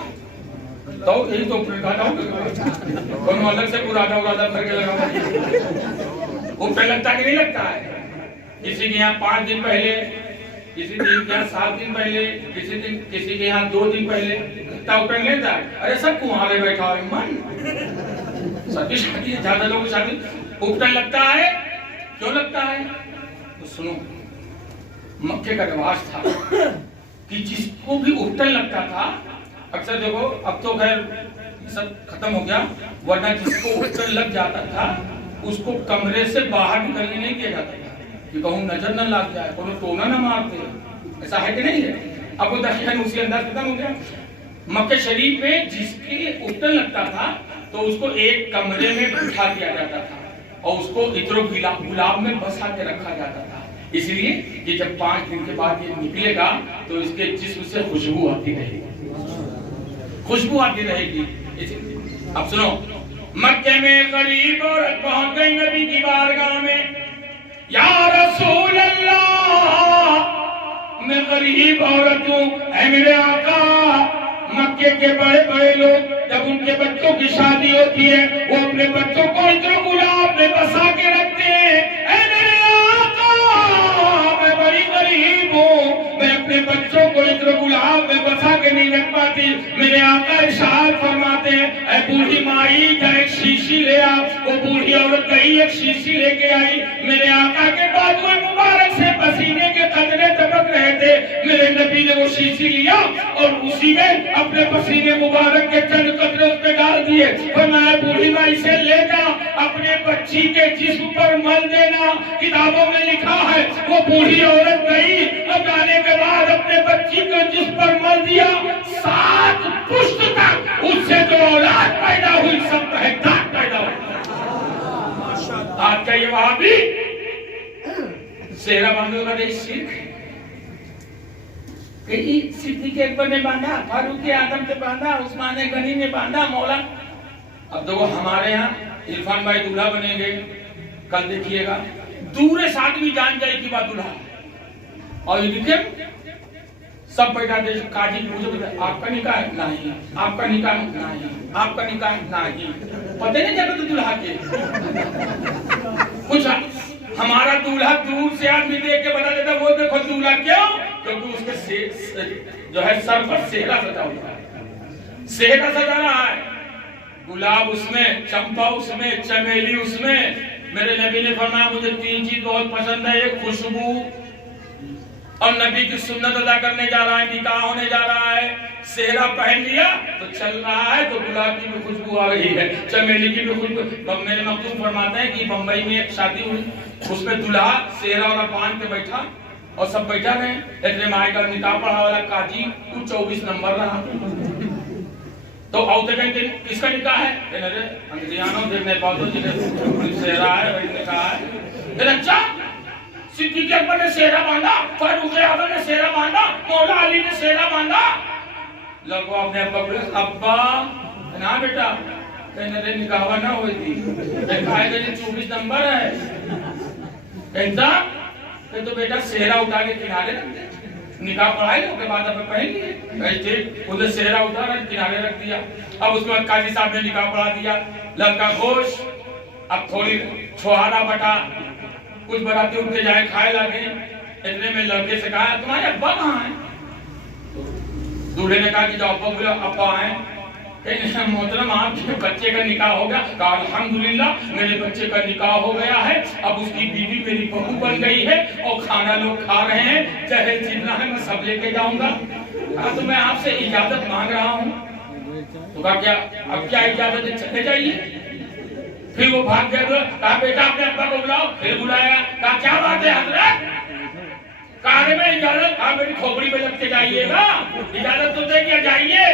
تو یہی تو اوپر کھاتا ہوں کون الگ سے ارادہ بھر کے لگا اوپر لگتا کہ نہیں لگتا ہے؟ کسی کے یہاں 5 دن پہلے، کسی کے یہاں 7 دن پہلے، کسی کے یہاں 2 دن پہلے لگتا اوپر لیتا ہے۔ ارے سب کمہارے بیٹھا ہے من سبھی شادی زیادہ لوگ شادی اوپر لگتا ہے، کیوں لگتا ہے؟ تو سنو، مکے کا رواج تھا کہ جس کو بھی اٹھن لگتا تھا، اکثر دیکھو اب تو خیر سب ختم ہو گیا، ورنہ جس کو اٹھن لگ جاتا تھا اس کو کمرے سے باہر نکلنے نہیں کیا جاتا تھا کہ کہوں نظر نہ لگ جائے، کوئی ٹونا نہ مار دے، ایسا ہے کہ نہیں ہے؟ اب وہ دقیقاً اسی انداز ختم ہو گیا۔ مکہ شریف میں جس کے اٹھن لگتا تھا تو اس کو ایک کمرے میں بٹھا دیا جاتا تھا اور اس کو عطر و گلاب میں بسا کے رکھا جاتا تھا، اس لیے کہ جب 5 دن کے بعد یہ نکلے گا تو اس کے جسم سے خوشبو آتی رہے گی، خوشبو آتی رہے گی۔ اب سنو، مکے میں قریب عورت پہنچ گئی نبی کی بارگاہ میں، یا رسول اللہ میں غریب عورت ہوں، اے میرے آقا۔ مکے کے بڑے بڑے لوگ جب ان کے بچوں کی شادی ہوتی ہے وہ اپنے بچوں کو عطر و گلاب میں بسا کے رکھتے ہیں۔ اے میرے آقا، میں بڑی غریب ہوں، میں اپنے بچوں کو عطر و گلاب میں بسا کے نہیں رکھ پاتی۔ میرے آقا ارشاد فرماتے ہیں، اے بوڑھی مائی جا ایک شیشی لے آ۔ وہ بوڑھی عورت گئی، ایک شیشی لے کے آئی، میرے آقا کے بازو مبارک سے پسینے کے قطرے ٹپک رہے تھے۔ میرے نبی نے وہ شیشی لیا اور اسی میں اپنے پسینے مبارک کے چند قطرے اس پہ ڈال دیے، فرمایا بوڑھی مائی سے لے جا، اپنے بچی کے جسم پر مل دینا۔ کتابوں میں لکھا ہے وہ بوڑھی عورت گئی اور جانے کے بعد اپنے بچی کے جسم پر مل دیا، 7 پشت تک اس سے جو اولاد پیدا ہوئی سب بہتر پیدا ہوئی۔ آج کا یہ وہابی صحرا باندھنے کا ایک شرک ہے کہ صدیق اکبر نے باندھا، فاروق اعظم نے باندھا، عثمان غنی نے باندھا، مولا۔ اب دیکھو ہمارے ہاں عرفان بھائی دولہا بنیں گے، کل دیکھیے گا دور سے آدمی جان جائے کہ وہ دولہا، اور یہ دیکھیں سب بیٹھا دے قاضی پوچھو آپ کا نکاح نہیں، آپ کا نکاح نہیں، آپ کا نکاح نہیں، پتہ نہیں چلتا تو دولہا کے کچھ ہمارا دولہا دور سے آدمی دیکھ کے بتا دیتا وہ دیکھو دولہا کیوں؟ کیونکہ اس کے جو ہے سر پر سہرا سجا ہوا ہے، سہرا سجا رہا ہے، گلاب اس میں، چمپا اس میں، چمیلی اس میں۔ میرے نبی نے فرمایا مجھے 3 چیز بہت پسند ہے، ایک خوشبو، اور نبی کی سنت ادا کرنے جا رہا ہے، نکاح ہونے جا رہا ہے، سہرا پہن لیا تو چل رہا ہے تو گلاب کی بھی خوشبو آ رہی ہے، چمیلی کی بھی خوشبو۔ میرے مخدوم فرماتے ہیں کہ بمبئی میں ایک شادی ہوئی، اس میں دلہا سہرا والا باندھ کے بیٹھا اور سب بیٹھا رہے، اتنے مائی کا نکاح پڑھا والا قاضی 24 نمبر رہا، تو آؤتے کہیں کس کا نکاح ہے؟ کہنے انگریانوں دیکھنے پاؤ جی سہرا ہے وہی نکاح ہے۔ پھر اچھا صدیق اکبر نے سہرا باندھا، فاروق اعظم نے سہرا باندھا، مولا علی نے سہرا باندھا۔ لوگوں اپنے ابا کو ابا نا بیٹا کہنے رہے نکاح نہ ہوئی تھی، دیکھا ہے کہ 24 نمبر ہے، کہتا کہ تو بیٹا سہرا اٹھا کے کنارے رکھ دے، نکاح پڑھائی اس کے بعد اب پہن لیے، ایسے انہیں سہرا اٹھا رہا کنارے رکھ دیا۔ اب اس کے بعد قاضی صاحب نے نکاح پڑھا دیا، لڑکا خوش، اب تھوڑی چھوارا بٹا، کچھ براتی اٹھ کے جائے کھائے لگے، اتنے میں لڑکے سے کہا تمہارے ابا کہاں ہیں؟ دولہے نے کہا کہ جو ابا بولا ابا ہیں، کہ محترم آپ کے بچے کا نکاح ہو گیا؟ کہا الحمدللہ میرے بچے کا نکاح ہو گیا ہے، اب اس کی بیوی میری بہو بن گئی ہے اور کھانا لوگ کھا رہے ہیں، جہیز جتنا ہے میں سب لے کے جاؤں گا۔ کہا تو میں آپ سے اجازت مانگ رہا ہوں۔ تو کہا کیا اب کیا اجازت ہے، چلے جائیے۔ پھر وہ بھاگ گیا، کہا بیٹا اپنے ابا کو بلاؤ، پھر بلایا، کہا کیا بات ہے حضرت؟ کہا میں اجازت، کہا میری کھوپڑی پہ لگ کے جائیے گا، اجازت تو دے کیا جائیے.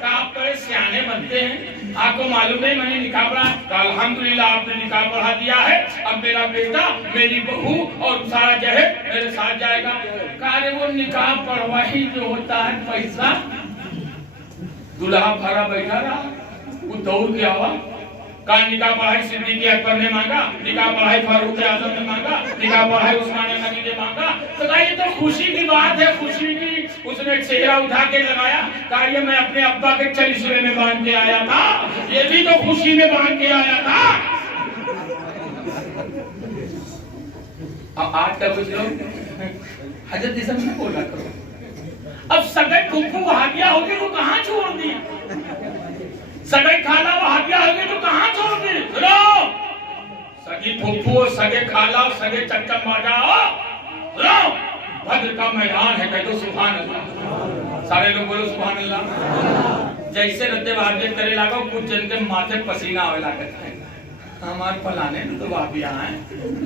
کہا آپ بڑے سیانے بنتے ہیں، آپ کو معلوم نہیں میں نے نکاح پڑھا. کہا الحمدللہ آپ نے نکاح پڑھا دیا ہے، اب میرا بیٹا میری بہو اور سارا جہیز میرے ساتھ جائے گا. کہا وہ نکاح پڑھوائی جو ہوتا ہے پیسہ، دلہا بھرا بیٹھا رہا، وہ دوڑ کے آوا. کہا نکاح پڑھائی صدیق اکبر نے مانگا، نکاح پڑھائی فاروق اعظم نے مانگا، نکاح پڑھائی عثمان غنی نے مانگا. تو کہا یہ تو خوشی کی بات ہے، خوشی کی. اس نے ایک چہرہ اٹھا کے لگایا، کہا یہ میں اپنے ابا کے چلیسوے میں باندھ کے آیا تھا، یہ بھی تو خوشی میں باندھ کے آیا تھا. اب آج کا کچھ لوگ حضرت اسم نہیں بولا کرو. اب سگے پھپھو وہابیہ ہوگی تو کہاں چھوڑ دی، سگے کھالا وہابیہ ہوگی تو کہاں چھوڑ دی. سنو، سگی پھپھو، سگے کھالا، سگے چکم باجا، سنو بدر کا میدان ہے، کہہ دو سبحان اللہ. سارے لوگ بولو سبحان اللہ. جیسے رد وحابیت کرے لگا کچھ جن کے ماتھے پسینہ ہوئے لگتا ہے. ہمارے پلانے تو وہابیہ ہیں،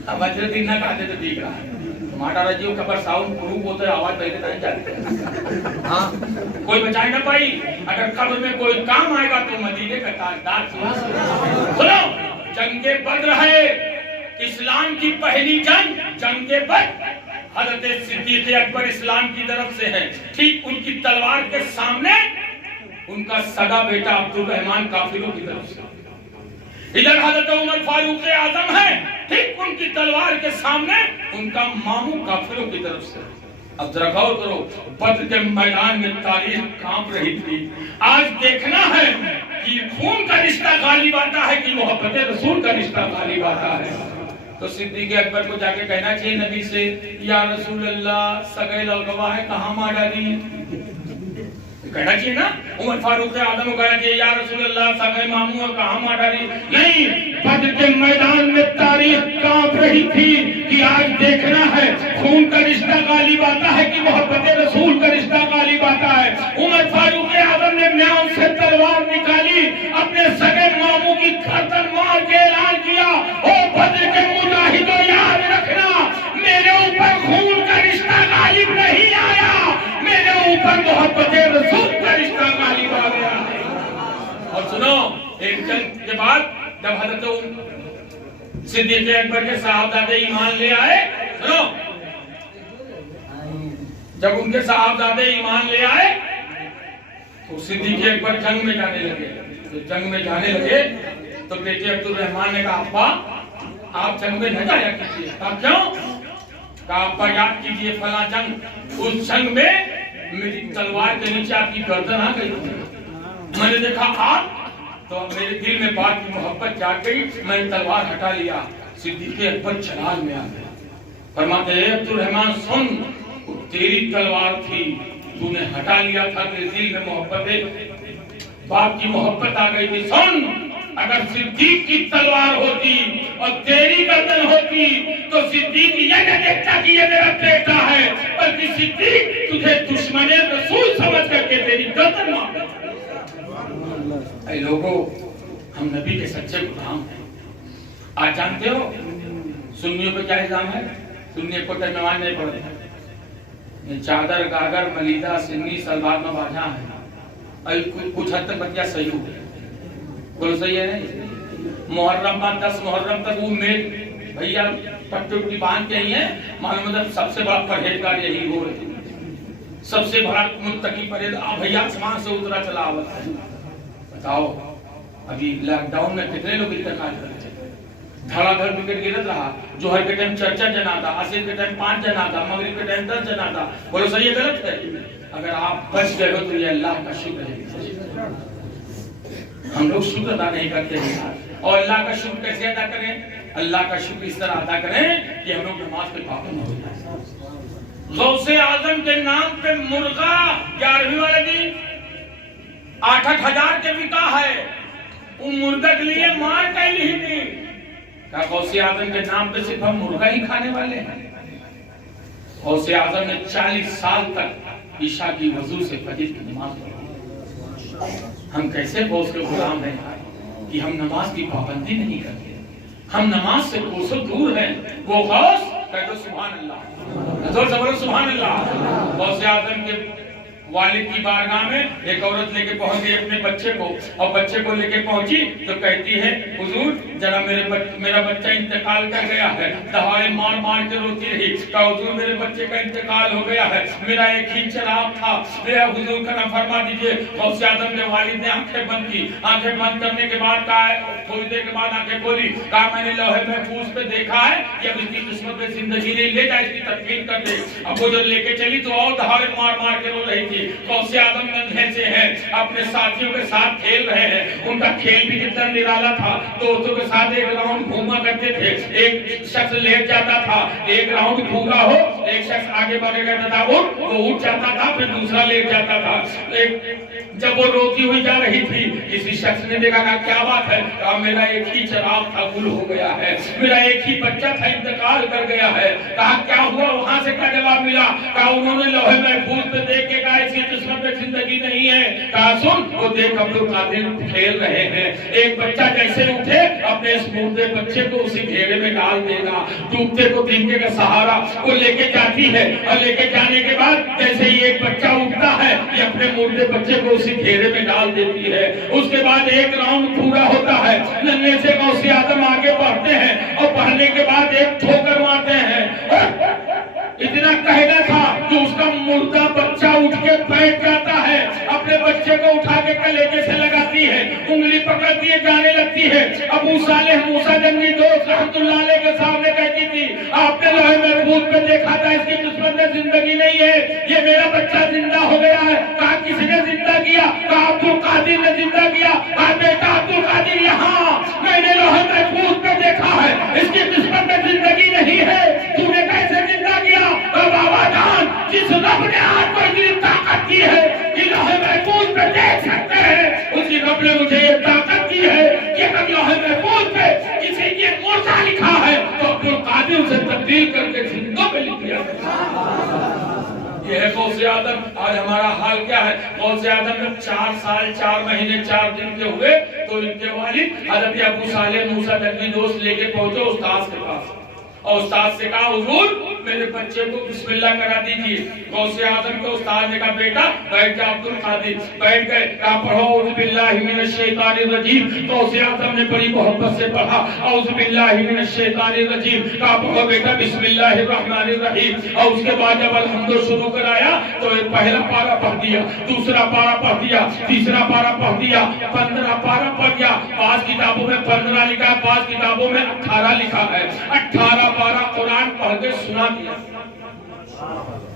اب حضرت نہ کہتے تو دیکھ رہا ہے. ماٹا رجیو کبر ساؤنڈ پروف ہوتا ہے، آواز پہلے نہیں جاتی ہے. ہاں کوئی بچائے نہ پائی. اگر قبر میں کوئی کام آئے گا تو مدینے کا تاجدار. سنو، جنگ بدر ہے اسلام کی پہلی جنگ. جنگ بدر حضرت صدیق اکبر اسلام کی طرف سے ہے. ٹھیک ان کی تلوار کے سامنے ان کا سگا بیٹا عبد الرحمن کافروں کی طرف سے. ادھر حضرت عمر فاروق اعظم ہے، ٹھیک ان کی تلوار کے سامنے ان کا ماموں کافروں کی طرف سے. اب ذرا غور کرو، بدر کے میدان میں تاریخ کانپ رہی تھی. آج دیکھنا ہے کہ خون کا رشتہ غالب آتا ہے کہ محبت رسول کا رشتہ غالب آتا ہے. تو صدیق اکبر کو جا کے کہنا چاہیے نبی سے، یا رسول اللہ سگے لگوا ہے کہاں مار ڈالی. کہنا چاہیے نا. عمر فاروق اعظم کو کہنا چاہیے یا رسول اللہ سگے ماموں کہاں مار ڈالی. نہیں، بدر کے میدان میں تاریخ کانپ رہی تھی کہ آج دیکھنا ہے خون کا رشتہ غالب آتا ہے کہ محبت رسول کا رشتہ غالب آتا ہے. عمر فاروق اعظم نے میان سے تلوار نکالی، اپنے سگے ماموں کی گردن مار کے اعلان کیا، او بدر کے مجاہدوں یاد رکھنا، میرے اوپر خون کا رشتہ غالب نہیں آیا، میرے اوپر محبت رسول کا رشتہ غالب آ گیا. اور سنو، ایک جنگ کے بعد جب حضرت صدیق اکبر کے صاحبزادے ایمان لے آئے، سنو، جب ان کے صاحبزادے ایمان لے آئے تو صدیق اکبر جنگ میں جانے لگے. تو جنگ میں جانے لگے تو بیٹے عبد الرحمن نے کہا ابا آپ جنگ میں نہ جایا کیجیے. کہا کیوں؟ کہا ابا یاد کیجیے فلاں جنگ، اس جنگ میں میری تلوار کے نیچے آپ کی گردن آ گئی، میں نے دیکھا آپ، تو میرے دل میں بات کی محبت جاگ گئی، میں نے تلوار ہٹا لیا. صدیق اکبر جلال میں آ گئے. فرماتے ہیں عبد الرحمن سن، تیری تلوار تھی، تو نے ہٹا لیا تھا، تیرے دل میں محبت ہے، باپ کی محبت آ گئی تھی. سن، اگر صدیق کی تلوار ہوتی اور تیری گردن ہوتی تو صدیق یہ نہ دیکھتا کہ یہ میرا بیٹا ہے، بلکہ صدیق تجھے دشمن رسول سمجھ کر کے تیری گردن مار دیتا. اے لوگوں، ہم نبی کے سچے غلام ہیں. آج جانتے ہو سنیوں پہ کیا الزام ہے؟ سنی کو نماز نہیں پڑھتے ہیں، یہ چادر گاگر ملیدہ سنی سلوار میں باجا ہے. کچھ حد تک بچہ صحیح ہو گیا، بولو صحیح ہے نہیں؟ محرم بعد 10 محرم تک وہ میل بھیا پٹو کی باندھ کے ہی ہیں. معلوم مطلب سب سے بڑا پرہیزگار یہی ہو رہے، سب سے بڑا متقی پرہیزگار بھیا آسمان سے اترا چلا آوت ہے. بتاؤ ابھی لاک ڈاؤن میں کتنے لوگ انتقال کر رہے تھے، دھڑا دھڑ وکٹ گرت رہا. جوہر کے ٹائم 4 جنا تھا، عصر کے ٹائم 5 جنا تھا، مغرب کے ٹائم 10 جنا تھا. بولو صحیح ہے غلط ہے؟ اگر آپ بچ گئے ہو تو یہ اللہ کا شکر ہے. ہم لوگ شکر ادا نہیں کرتے ہیں. اور اللہ کا شکر کیسے ادا کریں؟ اللہ کا شکر اس طرح ادا کریں کہ ہم لوگ نماز پہ پابند ہو جائیں. غوث اعظم کے نام پہ مرغا 11ویں والے دن 8-8 ہزار کے بکا ہے. وہ مرغا کے لیے مار کا ہی نہیں تھی. کہا غوث اعظم کے نام پہ صرف ہم مرغا ہی کھانے والے ہیں. غوث اعظم نے 40 سال تک عشاء کی وضو سے فجر کی نماز پڑھی. ہم کیسے غوث کے غلام ہیں کہ ہم نماز کی پابندی نہیں کرتے، ہم نماز سے کوسوں دور ہیں. وہ غوث کہہ دو سبحان اللہ، زور سے بولو سبحان اللہ۔ غوث اعظم کے والد کی بارگاہ میں ایک عورت لے کے پہنچ گئی اپنے بچے کو، اور بچے کو لے کے پہنچی تو کہتی ہے حضور ذرا میرا بچہ انتقال کر گیا ہے۔ دہاڑے مار مار کے روتی رہی، کہا حضور میرے بچے کا انتقال ہو گیا ہے، میرا ایک ہی چراغ تھا، میرا حضور کرم فرما دیجئے۔ غوث اعظم کے والد نے آنکھیں بند کی، آنکھیں بند کرنے کے بعد کہا، تھوڑی دیر کے بعد آنکھیں کھولی، کہا میں نے لوح محفوظ پہ دیکھا ہے کہ اب اس کی قسمت میں زندگی نہیں، لے جا اس کی تدفین کر دے۔ اب وہ جو لے کے چلی تو اور دہاڑے مار مار کے رو رہی تھی۔ غوث اعظم ننھے سے ہیں، اپنے ساتھیوں کے ساتھ کھیل رہے ہیں، ان کا کھیل بھی کتنا نرالا تھا، دوستوں کے ساتھ ایک راؤنڈ گھوما کرتے تھے، ایک شخص لیٹ جاتا تھا، ایک راؤنڈ پورا ہو، ایک شخص آگے بڑھے گا تھا، وہ اٹھ جاتا تھا، پھر دوسرا لیٹ جاتا تھا۔ جب وہ روتی ہوئی جا رہی تھی، کسی شخص نے دیکھا کہ کیا بات ہے، کہا میرا ایک ہی چراغ تھا، گل ہو گیا ہے، میرا ایک ہی بچہ تھا، انتقال کر گیا ہے۔ کہا کیا ہوا، وہاں سے کیا جواب ملا، کہا انہوں نے لوح محفوظ پہ دیکھ کے کہا اس کی قسمت میں زندگی نہیں ہے۔ کہا سن، وہ دیکھ عبد القادر کھیل رہے ہیں، ایک بچہ جیسے اٹھے اپنے اس مردے بچے کو اسی گھیرے میں ڈال دینا، ڈوبتے کو تینکے کا سہارا وہ لے کے جاتی ہے، اور لے کے جانے کے بعد جیسے ہی ایک بچہ اٹھتا ہے یہ اپنے مردے بچے کو اسی گھیرے میں ڈال دیتی ہے۔ اس کے بعد ایک راؤنڈ پورا ہوتا ہے، ننھے سے غوث اعظم آگے بڑھتے ہیں، اور بڑھنے کے بعد ایک ٹھوکر مارتے ہیں۔ اتنا کہنا تھا کہ اس کا مردہ بچہ اٹھ کے بیٹھ جاتا ہے، اپنے بچے کو اٹھا کے کلیجے سے لگاتی ہے، انگلی پکڑتی ہے، جانے لگتی ہے۔ ابو صالح موسیٰ جنگی دوست رحمت اللہ علیہ کے سامنے کہتی تھی آپ نے لوح محفوظ پہ دیکھا تھا اس کی قسمت میں زندگی نہیں ہے، یہ میرا بچہ زندہ ہو گیا ہے۔ کہا کس نے زندہ کیا، کہا عبد القادر نے زندہ کیا۔ کہا بیٹا عبد القادر یہاں میں نے لوح محفوظ پہ دیکھا ہے اس کی قسمت میں زندگی نہیں ہے، تو نے کیسے زندہ کیا؟ بابا جان جس رب نے آج کو اتنی طاقت کی ہے کہ لوح محفوظ پہ دیکھ سکتے ہیں، اسی رب نے مجھے یہ طاقت کی ہے کہ اگر لوح محفوظ پہ کسی کی مردہ لکھا ہے تو عبد القادر اسے تبدیل کر کے زندوں پہ لکھ دیا۔ یہ ہے غوث اعظم۔ آج ہمارا حال کیا ہے؟ غوث اعظم میں 4 سال 4 مہینے 4 دن کے ہوئے تو ان کے والد حضرت ابو صالح موسیٰ جنگی دوست لے کے پہنچے استاد کے پاس، اور استاد سے کہا حضور میرے بچے کو بسم اللہ کرا دیجیے۔ غوث اعظم کو استاد نے کہا بیٹا بیٹھ جا عبد القادر، بیٹھ گئے، کہا پڑھو اعوذ باللہ من الشیطان الرجیم۔ غوث اعظم نے بڑی محبت سے پڑھا اعوذ باللہ من الشیطان الرجیم، کہا پڑھو بیٹا بسم اللہ الرحمن الرحیم، اور اس کے بعد جب الحمد شروع کرایا تو پہلا پارہ پڑھ دیا، دوسرا پارہ پڑھ دیا، تیسرا پارہ پڑھ دیا، 15 پارہ پڑھ دیا۔ بعض کتابوں میں 15 لکھا ہے، بعض کتابوں میں 18 لکھا ہے، 18 پارہ قرآن پڑھ کے سنا دیا۔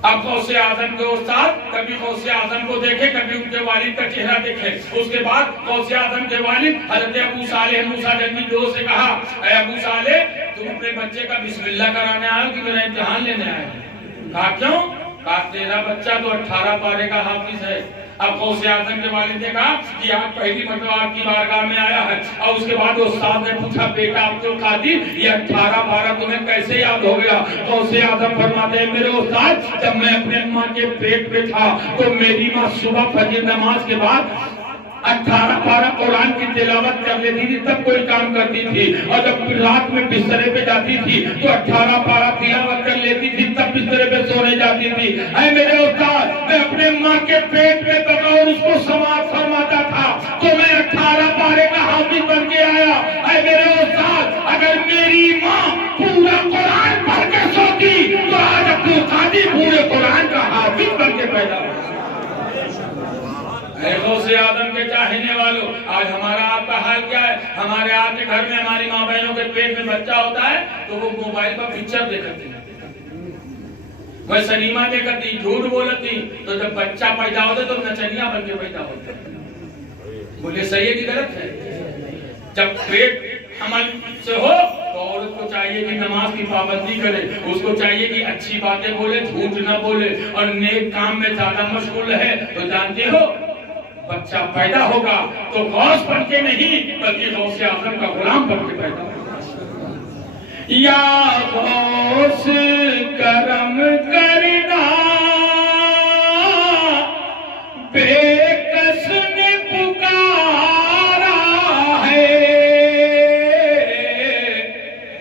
اب غوث اعظم کے استاد کبھی غوث اعظم کو دیکھے، کبھی ان کے والد کا چہرہ دیکھے۔ اس کے بعد غوث اعظم کے والد حضرت ابو صالح موسیٰ جنگی دوست سے کہا اے ابو صالح تم اپنے بچے کا بسم اللہ کرانے آئے ہو کہ میرا امتحان لینے آئے ہو؟ کہا کیوں؟ کہا تیرا بچہ تو 18 پارے کا حافظ ہے۔ اب غوث اعظم کے والد نے کہا کہ آپ پہلی مرتبہ آپ کی بارگاہ میں آیا ہے، اور اس کے بعد استاد نے پوچھا بیٹا عبد القادر یہ 18 پارہ تمہیں کیسے یاد ہو گیا؟ غوث اعظم فرماتے ہیں میرے استاد جب میں اپنے ماں کے پیٹ میں تھا تو میری ماں صبح فجر نماز کے بعد 18 پارہ قرآن کی تلاوت کر لیتی تھی، تب کوئی کام کرتی تھی، اور جب رات میں بسترے پہ جاتی تھی تو 18 پارہ تلاوت کر لیتی تھی، تب بسترے پہ سونے جاتی تھی۔ اے میرے استاد میں اپنے ماں کے پیٹ میں بغور اس کو سماعت فرماتا تھا تو میں 18 پارے کا حافظ بن کے آیا۔ اے میرے استاد اگر میری ماں پورا قرآن پڑھ کے سوتی تو آج عبد القادر پورے قرآن کا حافظ بن کے پیدا ہوا۔ اے غوث اعظم کے چاہنے والوں، آج ہمارا آپ کا حال کیا ہے؟ ہمارے آپ کے گھر میں ہماری ماں بہنوں کے پیٹ میں بچہ ہوتا ہے تو وہ موبائل پر پکچر دیکھتی ہیں، وہ سنیما دیکھتی، جھوٹ بولتی، تو جب بچہ پیدا ہوتا تو نچنیا بن کے پیدا ہوتا ہے۔ بولے صحیح ہے کہ غلط ہے؟ جب پیٹ حمل سے ہو تو عورت کو چاہیے کہ نماز کی پابندی کرے، اس کو چاہیے کہ اچھی باتیں بولے، جھوٹ نہ بولے، اور نیک کام میں زیادہ مشغول ہے۔ تو جانتے ہو بچہ پیدا ہوگا تو غوث بن کے نہیں بلکہ غوث اعظم کا غلام بن کے پیدا ہوگا۔ یا غوث کرم کرنا بے کس نے پکارا ہے۔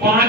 5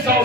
100